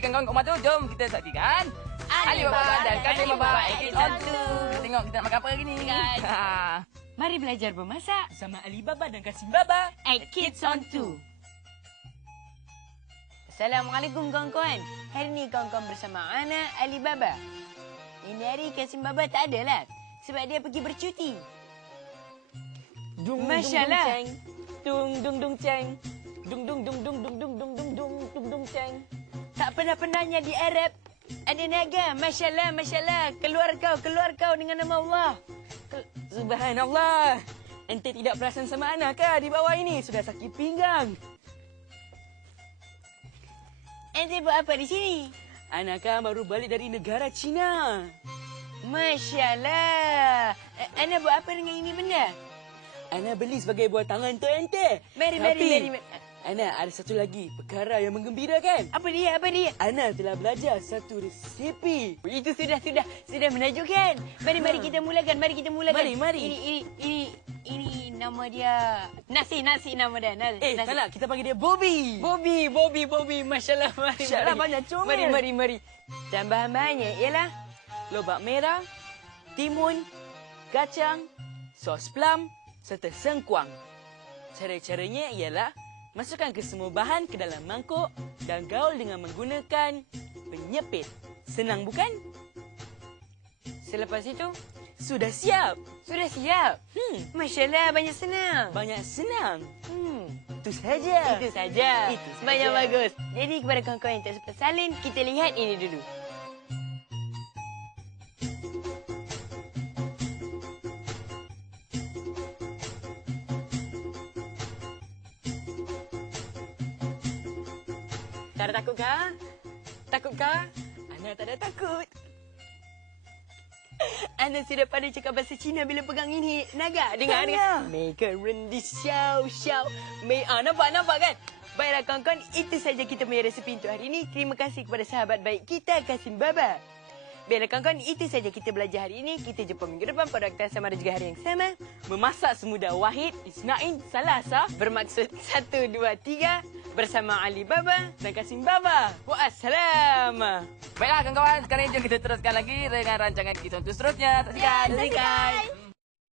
Jadi kawan-kawan kat rumah tu, jom kita saksikan Alibaba dan Kassim Baba Kids on 2. Kita tengok kita nak makan apa hari ni. Mari belajar memasak Sama Alibaba dan Kassim Baba at Kids on 2. Assalamualaikum kawan-kawan. Hari ni kawan-kawan bersama Ana Alibaba. Ini hari Kassim Baba tak ada lah. Sebab dia pergi bercuti. Masya-Allah. Dung dung dung ceng. Dung dung dung dung dung dung dung dung dung dung dung ceng. Tak pernah-pernahnya di Arab ada naga. Masya-Allah, masya-Allah. Keluar kau dengan nama Allah. Subhanallah. Ente tidak perasan sama Ana kah di bawah ini? Sudah sakit pinggang. Ente buat apa di sini? Ana kan baru balik dari negara China. Masya-Allah. Ana buat apa dengan ini benda? Ana beli sebagai buah tangan tu ente. Mari. Ana ada satu lagi perkara yang menggembirakan. Apa dia? Ana telah belajar satu resipi. Itu sudah menakjubkan. Mari kita mulakan. Mari. Ini nama dia nasi nama dia. Nasi. Tak nak, kita panggil dia Bobby. Bobby. Masya-Allah. Masya-Allah, banyak comel. Mari. Dan bahan-bahannya ialah Lobak merah, timun, kacang, sos plum serta sengkuang. Cara-caranya ialah masukkan ke semua bahan ke dalam mangkuk dan gaul dengan menggunakan penyepit. Senang bukan? Selepas itu Sudah siap. Masya-Allah, banyak senang. Itu saja. Banyak bagus. Jadi kepada kawan-kawan yang tak sempat salin, kita lihat ini dulu. Tak ada takut kah? Ana tak ada takut. Ana sudah pandai cakap bahasa Cina bila pegang ini. Naga, dengar. Macaroni xiao. Nampak kan? Baiklah kawan-kawan, itu saja kita punya resepi untuk hari ini. Terima kasih kepada sahabat baik kita, Kassim Baba. Baiklah kawan-kawan, itu saja kita belajar hari ini. Kita jumpa minggu depan pada waktu yang sama dan juga hari yang sama. Memasak semudah Wahid, Isnain, Salasa. Bermaksud 1, 2, 3 bersama Alibaba Dan Kassim Baba. Wassalam. Baiklah kawan-kawan, sekarang jom kita teruskan lagi dengan rancangan Kids on 2 seterusnya. Saksikan.